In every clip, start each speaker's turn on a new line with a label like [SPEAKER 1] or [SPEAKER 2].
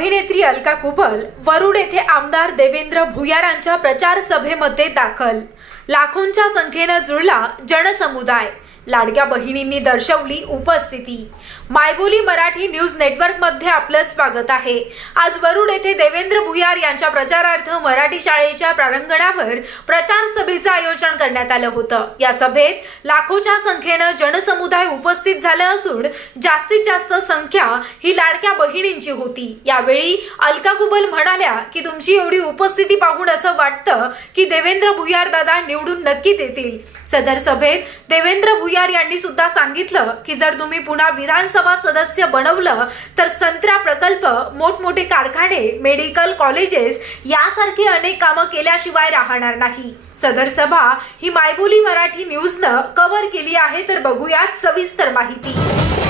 [SPEAKER 1] अभिनेत्री अलका कुबल वरुड येथे आमदार देवेंद्र भुयारांच्या प्रचार सभेमध्ये दाखल. लाखोंच्या संख्येनं जुळला जनसमुदाय. लाडक्या बहिणींनी दर्शवली उपस्थिती. मायबोली मराठी न्यूज नेटवर्कमध्ये आपलं स्वागत आहे. आज वरुड येथे देवेंद्र भुयार यांच्या प्रचारार्थ मराठी शाळेच्या प्रारंगणावर प्रचार सभेचं आयोजन करण्यात आलं होतं. या सभेत लाखोच्या संख्येनं जनसमुदाय उपस्थित झालं असून जास्तीत जास्त संख्या ही लाडक्या बहिणींची होती. यावेळी अलका कुबल म्हणाल्या की तुमची एवढी उपस्थिती पाहून असं वाटतं की देवेंद्र भुयार दादा निवडून नक्कीच येतील सदर सभेत देवेंद्र भुयार यांनी सुद्धा सांगितलं की जर तुम्ही पुन्हा विधानसभा सदस्य बनवलं तर संत्रा प्रकल्प मोठमोठे कारखाने मेडिकल कॉलेजेस यासारखी अनेक कामं केल्याशिवाय राहणार नाही. सदर सभा ही मायबोली मराठी न्यूजनं कव्हर केली आहे तर बघूयात सविस्तर माहिती.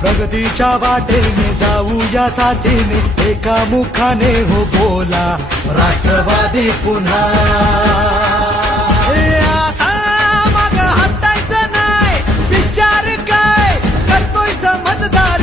[SPEAKER 2] प्रगतीच्या वाटेने जाऊया साथीने एका मुखाने हो बोला राष्ट्रवादी पुन्हा. ए, आता माग हटायचं नाही विचार काय करतोय समजदार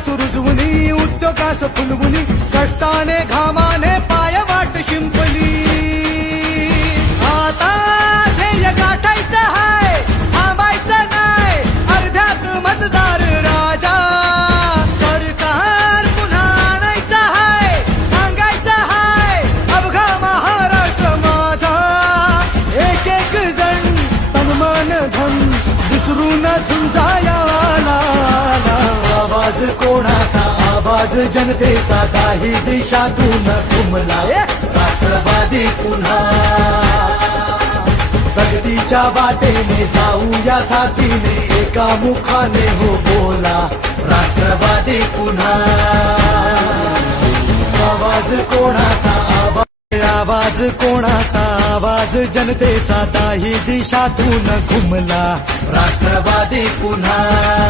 [SPEAKER 2] शिक्षणा सुरुजवुनी उद्योगास फुलवुनी कष्टाने घामाने पाय वाट शिंपली. आता ध्येय गाठायचं हाय थांबायचं नाही अर्ध्यात मतदार राजा. सरकार पुन्हा आणायचं हाय सांगायचं हाय अवघा महाराष्ट्र माझा. एक एक जण तन मन धन विसरून झुंजाया आवाज कोणाचा आवाज जनतेचा काही दिशातून घुमलाय राष्ट्रवादी पुन्हा. प्रगतीच्या वाटेने जाऊ या साथीने एका मुखाने हो बोला. राष्ट्रवादी पुन्हा. आवाज कोणाचा आवाज आवाज कोणाचा आवाज जनतेचा दाही दिशातून घुमला. राष्ट्रवादी पुन्हा.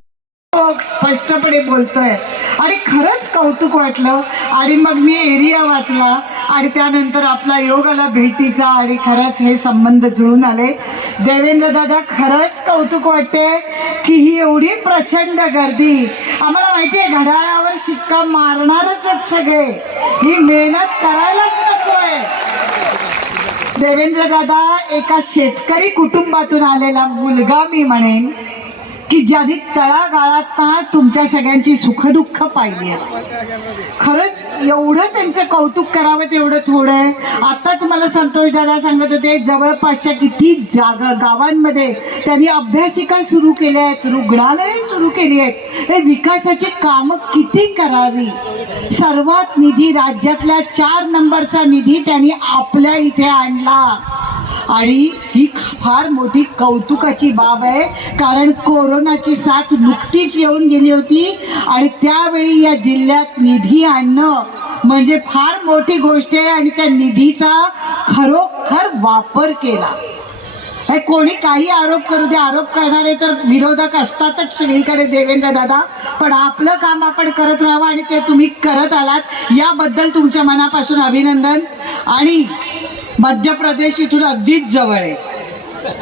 [SPEAKER 3] स्पष्टपणे बोलतोय. आणि खरंच कौतुक वाटलं. आणि मग मी एरिया वाचला. आणि त्यानंतर आपला योग आला भेटीचा आणि खरंच हे संबंध जुळून आले. देवेंद्र दादा खरंच कौतुक वाटते की ही एवढी प्रचंड गर्दी. आम्हाला माहिती आहे घड्याळावर शिक्का मारणारच आहेत सगळे. ही मेहनत करायलाच नकोय. देवेंद्र दादा एका शेतकरी कुटुंबातून आलेला मुलगा मी म्हणेन. की ज्यांनी तळागाळात तुमच्या सगळ्यांची सुखदुःख पाहिली खरंच एवढं त्यांचं कौतुक करावं तेवढं थोडं आहे. आत्ताच मला संतोष दादा सांगत होते जवळपासच्या किती जागा गावांमध्ये त्यांनी अभ्यासिका सुरू केल्या आहेत रुग्णालये सुरू केली आहेत. हे विकासाची कामं किती करावी? सर्वात निधी राज्यातल्या चार नंबरचा निधी त्यांनी आपल्या इथे आणला. आणि ही फार मोठी कौतुकाची बाब आहे. कारण कोरोनाची साथ नुकतीच येऊन गेली होती आणि त्यावेळी या जिल्ह्यात निधी आणणं म्हणजे फार मोठी गोष्ट आहे आणि त्या निधीचा खरोखर वापर केला. हे कोणी काही आरोप करू दे आरोप करणारे तर विरोधक असतातच सगळीकडे देवेंद्र दादा. पण आपलं काम आपण करत राहावं आणि ते तुम्ही करत आलात याबद्दल तुमच्या मनापासून अभिनंदन. आणि मध्य प्रदेश इथून अगदीच जवळ आहे.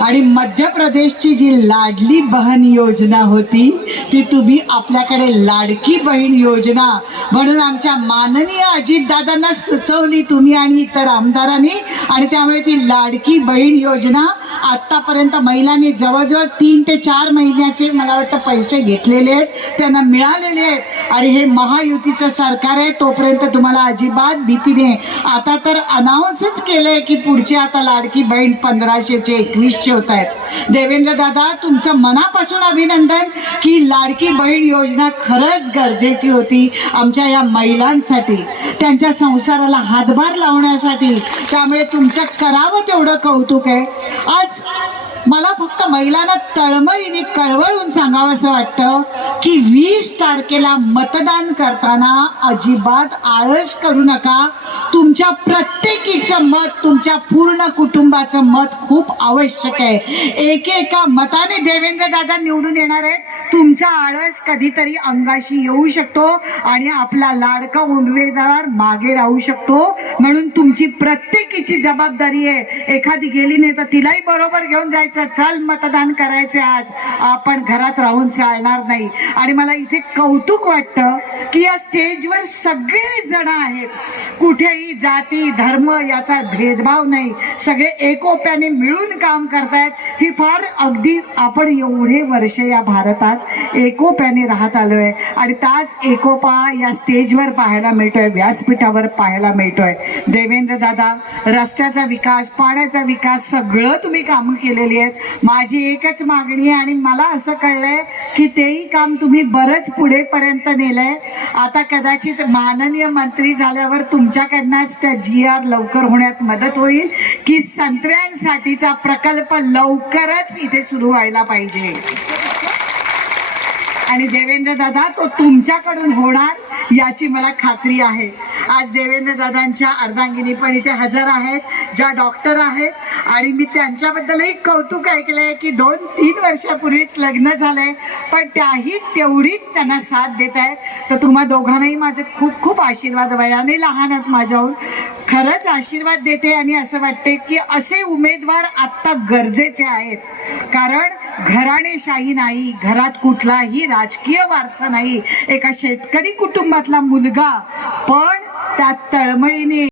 [SPEAKER 3] आणि मध्य प्रदेशची जी लाडली बहन योजना होती ती तुम्ही आपल्याकडे लाडकी बहीण योजना म्हणून आमच्या माननीय अजितदादांना सुचवली तुम्ही आणि इतर आमदारांनी. आणि त्यामुळे ती लाडकी बहीण योजना आत्तापर्यंत महिलांनी जवळजवळ तीन ते चार महिन्याचे मला वाटतं पैसे घेतलेले आहेत त्यांना मिळालेले आहेत. आणि हे महायुतीचं सरकार आहे तोपर्यंत तुम्हाला अजिबात भीती नाही. आता तर अनाऊन्सच केलंय की पुढची आता लाडकी बहीण पंधराशेचे एकवीसशे होत आहेत. देवेंद्र दादा तुमचं मनापासून अभिनंदन की लाडकी बहीण योजना खरंच गरजेची होती आमच्या या महिलांसाठी. त्यांच्या संसाराला हातभार लावण्यासाठी. त्यामुळे तुमचं करावं तेवढं कौतुक आहे. आज मला फक्त महिलांना तळमळीने कळवळून सांगावं असं वाटतं की वीस तारखेला मतदान करताना अजिबात आळस करू नका. तुमच्या प्रत्येकीचं मत तुमच्या पूर्ण कुटुंबाचं मत खूप आवश्यक आहे. एकेका मताने देवेंद्र दादा निवडून येणार आहेत. तुमचा आळस कधीतरी अंगाशी येऊ शकतो आणि आपला लाडका उमेदवार मागे राहू शकतो. म्हणून तुमची प्रत्येकीची जबाबदारी आहे. एखादी गेली नाही तर तिलाही बरोबर घेऊन जायचं. चल मतदान करायचे आज. आपण घरात राहून चालणार नाही. आणि मला इथे कौतुक वाटतं की या स्टेजवर सगळे जण आहेत. कुठेही जाती धर्म याचा भेदभाव नाही. सगळे एकोप्याने मिळून काम करतायत. ही फार अगदी आपण एवढे वर्ष या भारतात एकोप्याने राहत आलो आहे आणि त्याच एकोपा या स्टेजवर पाहायला मिळतोय व्यासपीठावर पाहायला मिळतोय. देवेंद्र दादा रस्त्याचा विकास पाण्याचा विकास सगळं तुम्ही कामं केलेली आहेत. माझी एकच मागणी आहे आणि मला असं कळलंय की तेही काम तुम्ही बरंच पुढेपर्यंत नेलंय. आता कदाचित माननीय मंत्री झाल्यावर तुमच्याकडनंच त्या जी आर लवकर होण्यात मदत होईल की संत्र्यांसाठीचा प्रकल्प लवकरच इथे सुरू व्हायला पाहिजे. आणि देवेंद्र दादा तो तुमच्याकडून होणार याची मला खात्री आहे. आज देवेंद्र दादांच्या अर्धांगिनी पण इथे हजर आहेत ज्या डॉक्टर आहेत. आणि मी त्यांच्याबद्दलही कौतुक ऐकलंय की दोन तीन वर्षापूर्वीच लग्न झालंय पण त्याही तेवढीच त्यांना साथ देत आहे. तर तुम्हा दोघांनाही माझे खूप खूप आशीर्वाद वयाने लहान आहेत माझ्याहून. खरंच आशीर्वाद देते आणि असं वाटते की असे उमेदवार आत्ता गरजेचे आहेत. कारण घराणेशाही नाही घरात कुठलाही राजकीय वारसा नाही एका शेतकरी कुटुंबातला मुलगा. पण त्या तळमळीने